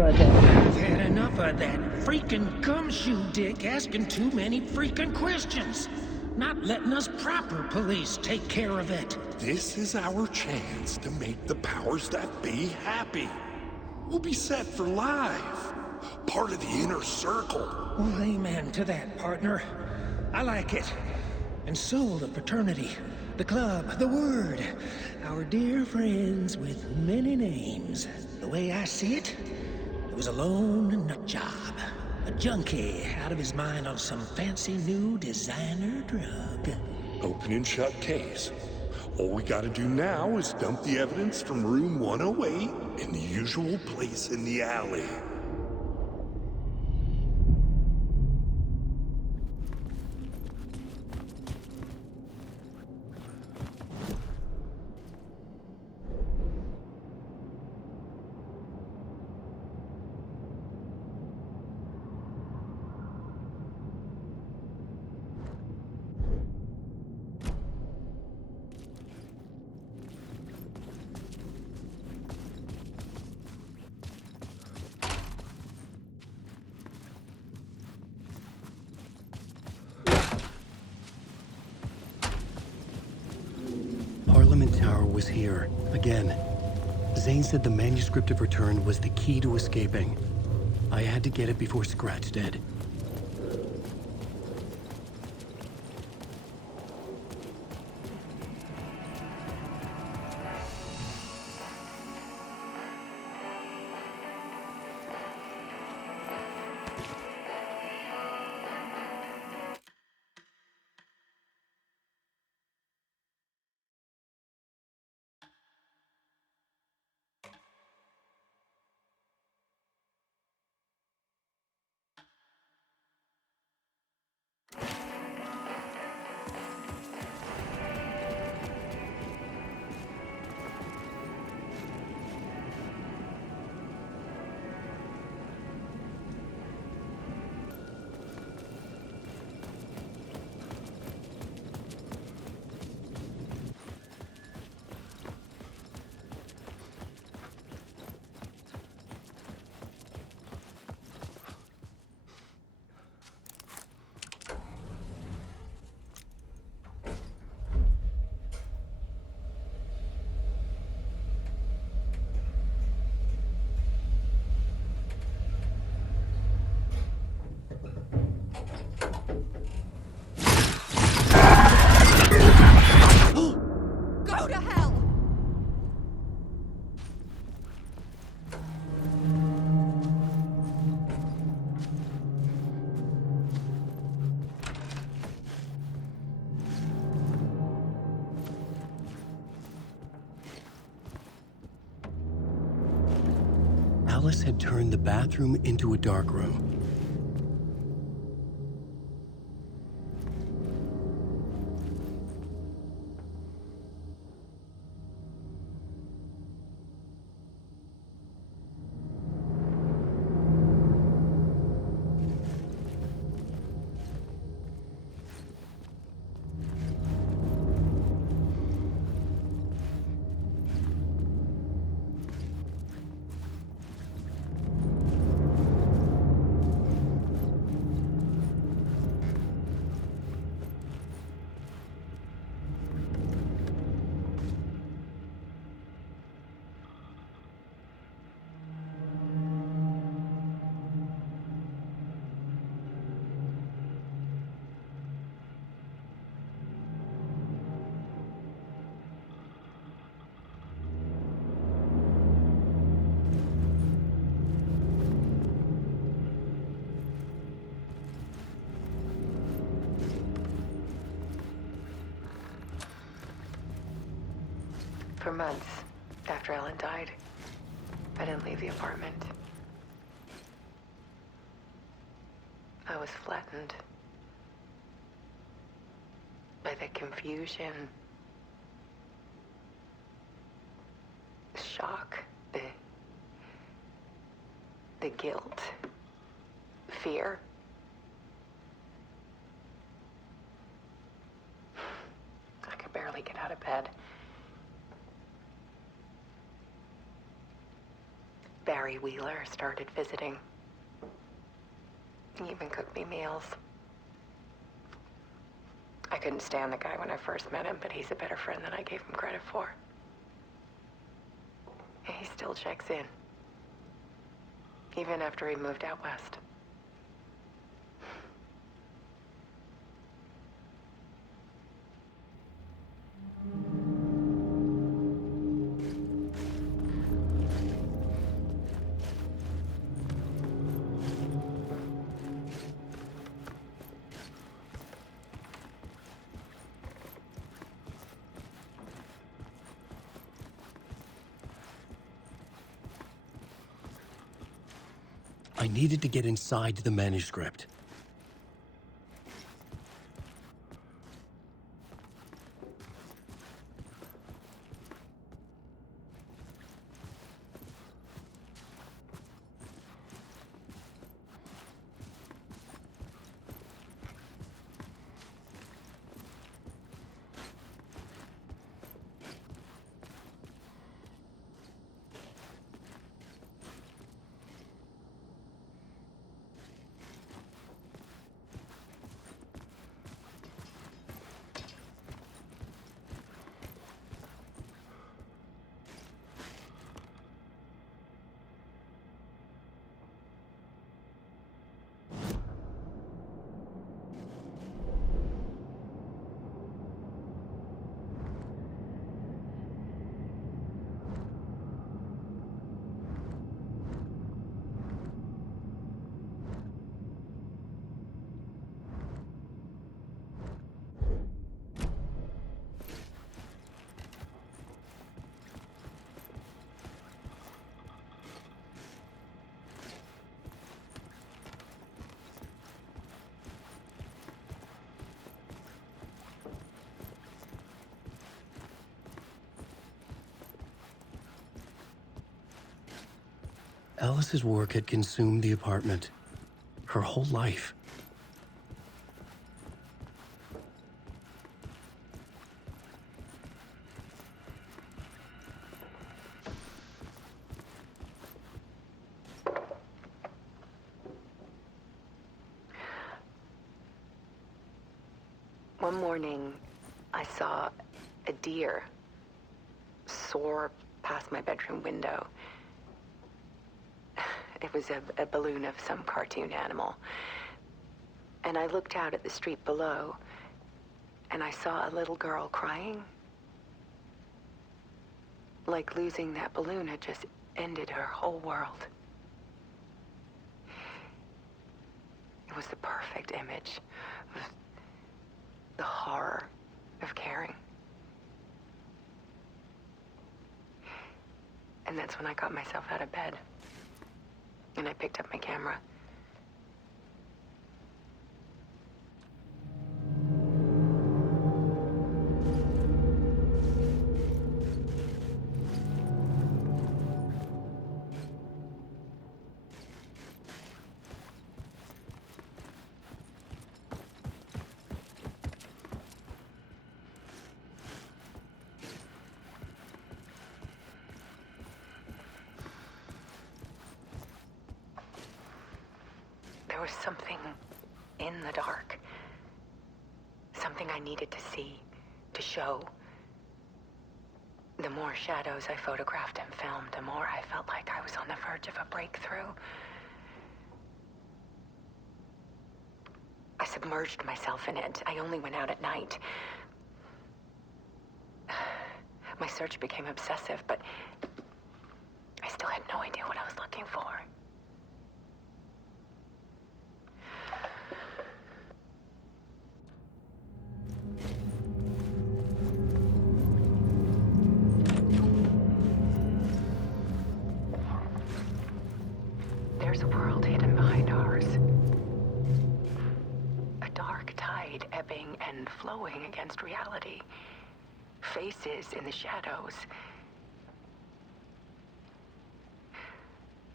I've had enough of that freaking gumshoe dick asking too many freaking questions. Not letting us proper police take care of it. This is our chance to make the powers that be happy. We'll be set for life. Part of the inner circle. Well, amen to that, partner. I like it. And so the fraternity, the club, the word. Our dear friends with many names. The way I see it, it was a lone nut job. A junkie out of his mind on some fancy new designer drug. Open and shut case. All we gotta do now is dump the evidence from room 108 in the usual place in the alley. Parliament Tower was here, again. Zane said the manuscript of return was the key to escaping. I had to get it before Scratch did. Go to hell! Alice had turned the bathroom into a dark room. For months after Ellen died, I didn't leave the apartment. I was flattened by the confusion, the shock, the guilt, fear. I could barely get out of bed. Barry Wheeler started visiting. He even cooked me meals. I couldn't stand the guy when I first met him, but he's a better friend than I gave him credit for. And he still checks in. Even after he moved out west. I needed to get inside the manuscript. Alice's work had consumed the apartment. Her whole life. One morning, I saw a deer soar past my bedroom window. It was a balloon of some cartoon animal. And I looked out at the street below, and I saw a little girl crying. Like losing that balloon had just ended her whole world. It was the perfect image of the horror of caring. And that's when I got myself out of bed. And I picked up my camera. There was something in the dark. Something I needed to see, to show. The more shadows I photographed and filmed, the more I felt like I was on the verge of a breakthrough. I submerged myself in it. I only went out at night. My search became obsessive, but I still had no idea what I was looking for. There's a world hidden behind ours. A dark tide ebbing and flowing against reality. Faces in the shadows.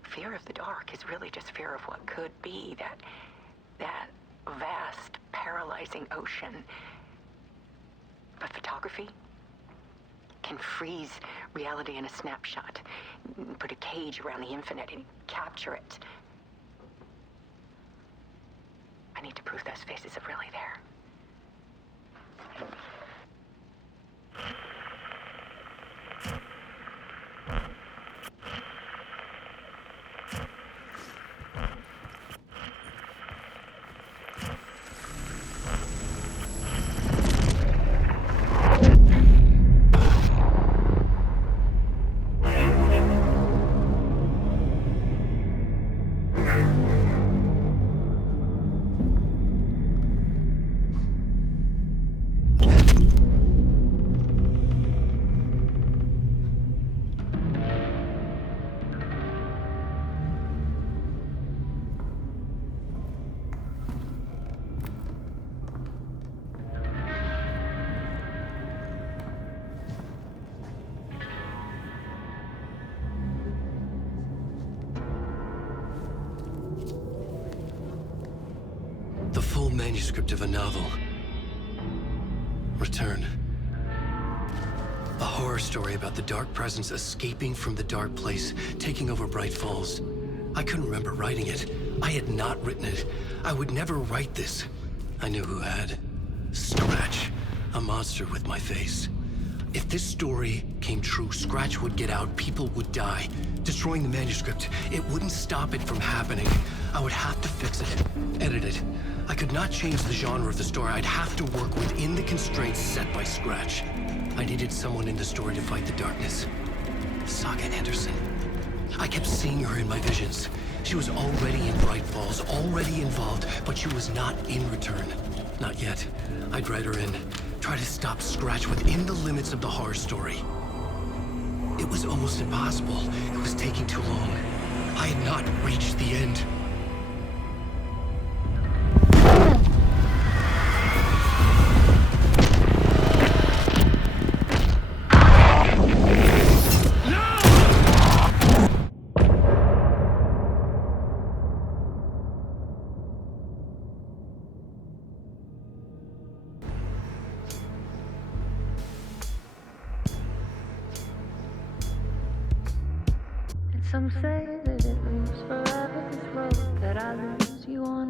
Fear of the dark is really just fear of what could be, that vast, paralyzing ocean. But photography? can freeze reality in a snapshot, put a cage around the infinite and capture it. I need to prove those faces are really there. The full manuscript of a novel. Return. A horror story about the dark presence escaping from the dark place, taking over Bright Falls. I couldn't remember writing it. I had not written it. I would never write this. I knew who had. Scratch. A monster with my face. If this story came true, Scratch would get out, people would die. Destroying the manuscript, it wouldn't stop it from happening. I would have to fix it, edit it. I could not change the genre of the story. I'd have to work within the constraints set by Scratch. I needed someone in the story to fight the darkness. Saga Anderson. I kept seeing her in my visions. She was already in Bright Falls, already involved, but she was not in Return. Not yet. I'd write her in. Try to stop Scratch within the limits of the horror story. It was almost impossible. It was taking too long. I had not reached the end. Some say that it moves forever, this road that I lose you on